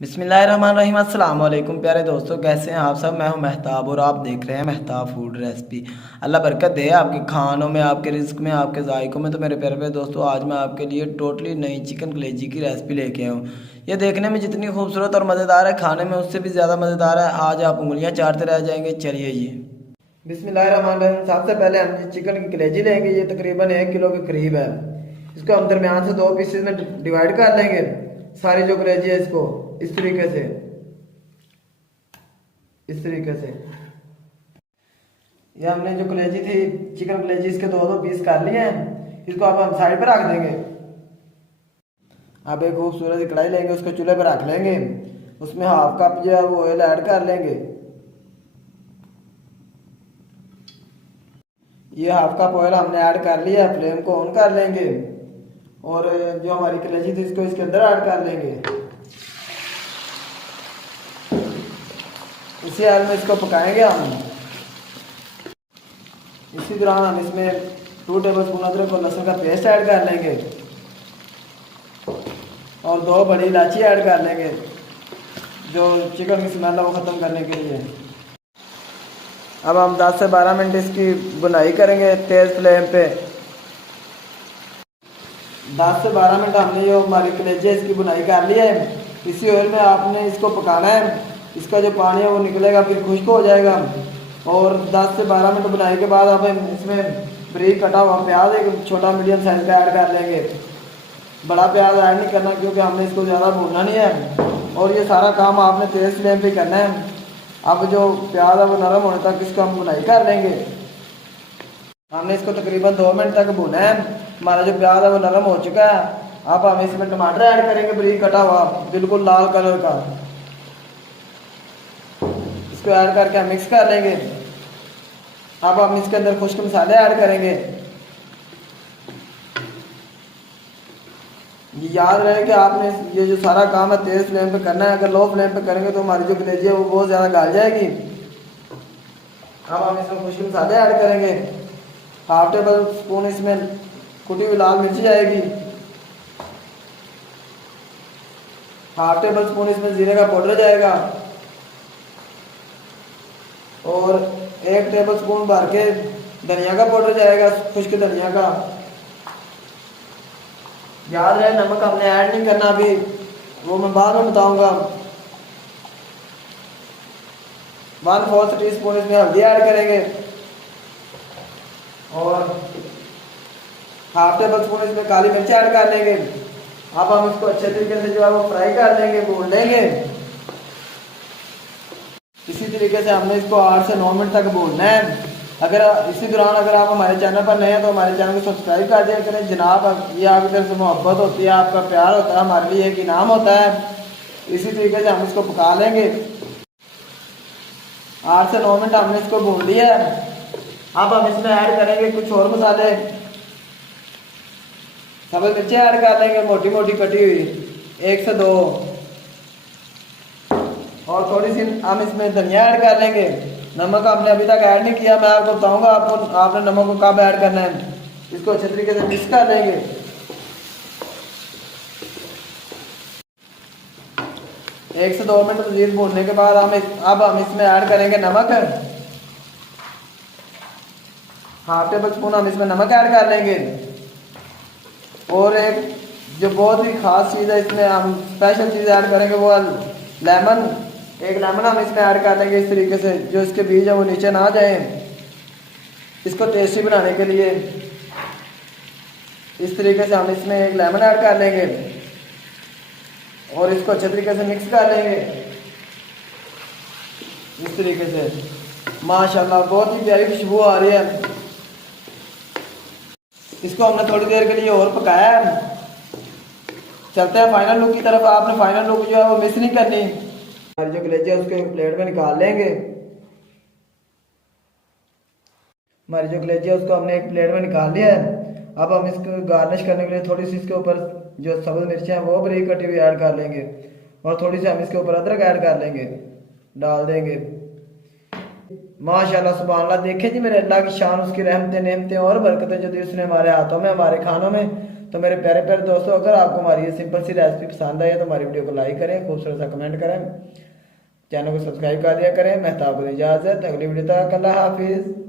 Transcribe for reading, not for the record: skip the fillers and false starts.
बिस्मिल्लाहिर्रहमानिर्रहीम। अस्सलाम वालेकुम प्यारे दोस्तों, कैसे हैं आप सब। मैं हूं महताब और आप देख रहे हैं महताब फूड रेसिपी। अल्लाह बरकत दे आपके खानों में, आपके रिस्क में, आपके जायकों में। तो मेरे प्यारे प्यारे दोस्तों, आज मैं आपके लिए टोटली नई चिकन कलेजी की रेसिपी लेके आया हूँ। ये देखने में जितनी खूबसूरत और मज़ेदार है, खाने में उससे भी ज़्यादा मज़ेदार है। आज आप उंगलियाँ चाटते रह जाएंगे। चलिए जी, बिस्मिल्लाहिर्रहमानिर्रहीम। सबसे पहले हम ये चिकन की कलेजी लेंगे। ये तकरीबन 1 किलो के करीब है। इसको हम दरमियान से 2 पीसेज में डिवाइड कर लेंगे। सारी जो कलेजी है इसको इस तरीके से, इस तरीके से। ये हमने जो कलेजी थी, चिकन कलेजी, इसके 2-2 पीस कर लिए हैं। इसको अब हम साइड पर रख देंगे। अब एक खूबसूरत सी कढ़ाई लेंगे, उसको चूल्हे पर रख लेंगे। उसमें हाफ कप जो है वो ऑयल ऐड कर लेंगे। ये हाफ कप ऑयल हमने ऐड कर लिया है। फ्लेम को ऑन कर लेंगे और जो हमारी कलेजी थी इसको इसके अंदर ऐड कर लेंगे। इसी ऑयल में इसको पकाएंगे हम। इसी दौरान हम इसमें 2 टेबलस्पून अदरक और लहसुन का पेस्ट ऐड कर लेंगे और 2 बड़ी इलायची ऐड कर लेंगे, जो चिकन की स्मेल है वो ख़त्म करने के लिए। अब हम 10 से 12 मिनट इसकी बुनाई करेंगे तेज़ फ्लेम पे। 10 से 12 मिनट हमने जो हमारी कलेजी इसकी बुनाई कर ली है। इसी ऑयल में आपने इसको पकाना है। इसका जो पानी है वो निकलेगा, फिर खुश्क हो जाएगा। और 10 से 12 मिनट बनाने के बाद हम इसमें बारीक कटा हुआ प्याज एक छोटा मीडियम साइज का ऐड कर लेंगे। बड़ा प्याज ऐड नहीं करना, क्योंकि हमने इसको ज़्यादा भूनना नहीं है। और ये सारा काम आपने तेज़ फ्लेम पे करना है। अब जो प्याज है वो नरम होने तक इसको हम बुनाई कर लेंगे। हमने इसको तकरीबन 2 मिनट तक भुना है। हमारा जो प्याज है वो नरम हो चुका है। अब हम इसमें टमाटर ऐड करेंगे, बारीक कटा हुआ, बिल्कुल लाल कलर का। इसको ऐड करके हम मिक्स कर लेंगे। अब हम इसके अंदर खुश्क मसाले ऐड करेंगे। याद रहे कि आपने ये जो सारा काम है तेज़ फ्लेम पे करना है। अगर लो फ्लेम पे करेंगे तो हमारी जो कलेजी है वो बहुत ज़्यादा गल जाएगी। अब हम इसमें खुश्क मसाले ऐड करेंगे। हाफ टेबल स्पून इसमें कुटी हुई लाल मिर्ची जाएगी। हाफ टेबल स्पून इसमें जीरे का पाउडर जाएगा और 1 टेबल स्पून भर के धनिया का पाउडर जाएगा, खुश्क धनिया का। याद रहे नमक हमने ऐड नहीं करना अभी, वो मैं बाद में बताऊंगा। 1/4 टीस्पून इसमें हल्दी ऐड करेंगे और हाफ टेबल स्पून इसमें काली मिर्च ऐड कर लेंगे। अब हम इसको अच्छे तरीके से जो है वो फ्राई कर लेंगे, भून लेंगे। इसी तरीके से हमने इसको 8 से 9 मिनट तक भूनना है। अगर इसी दौरान अगर आप हमारे चैनल पर नए हैं तो हमारे चैनल को सब्सक्राइब कर दिया करें जनाब। ये आपकी तरफ से मोहब्बत होती है, आपका प्यार होता है, हमारे लिए एक इनाम होता है। इसी तरीके से हम इसको पका लेंगे। 8 से 9 मिनट हमने इसको भून लिया है। अब हम इसमें ऐड करेंगे कुछ और मसाले। सब्ज़ मिर्ची ऐड कर लेंगे, मोटी मोटी कटी हुई 1 से 2, और थोड़ी सी हम इसमें धनिया ऐड कर लेंगे। नमक हमने अभी तक ऐड नहीं किया, मैं आपको बताऊंगा आपने नमक को कब ऐड करना है। इसको अच्छे तरीके से मिक्स कर लेंगे। 1 से 2 मिनट मजीद भूनने के बाद अब हम इसमें ऐड करेंगे नमक। हाफ टेबल स्पून हम इसमें नमक ऐड कर लेंगे। और एक जो बहुत ही खास चीज़ है, इसमें हम स्पेशल चीज़ ऐड करेंगे, वो लेमन। 1 लेमन हम इसमें ऐड कर लेंगे इस तरीके से, जो इसके बीज है वो नीचे ना जाए, इसको टेस्टी बनाने के लिए। इस तरीके से हम इसमें 1 लेमन ऐड कर लेंगे और इसको अच्छे तरीके से मिक्स कर लेंगे इस तरीके से। माशाल्लाह बहुत ही प्यारी खुशबू आ रही है। इसको हमने थोड़ी देर के लिए और पकाया है। चलते हैं फाइनल लुक की तरफ। आपने फाइनल लुक जो है वो मिस नहीं करनी। हमारी जो कलेजी है उसको एक प्लेट में निकाल लेंगे। हमारी जो कलेजी है उसको हमने एक प्लेट में निकाल लिया है। अब हम इसको गार्निश करने के लिए थोड़ी सी इसके ऊपर जो सब्ज़ मिर्चें हैं वो बारीक कटी हुई ऐड कर लेंगे और थोड़ी सी हम इसके ऊपर अदरक ऐड कर लेंगे, डाल देंगे। माशाल्लाह सुभान अल्लाह। देखें जी मेरे अल्लाह की शान, उसकी रहमतें नेमतें और बरकतें जो दी उसने हमारे हाथों में, हमारे खानों में। तो मेरे प्यारे प्यारे दोस्तों, अगर आपको हमारी ये सिंपल सी रेसिपी पसंद आई है तो हमारी वीडियो को लाइक करें, खूबसूरत सा कमेंट करें, चैनल को सब्सक्राइब कर दिया करें। मैं आपको इजाज़त, अगली वीडियो तक, अल्लाह हाफिज़।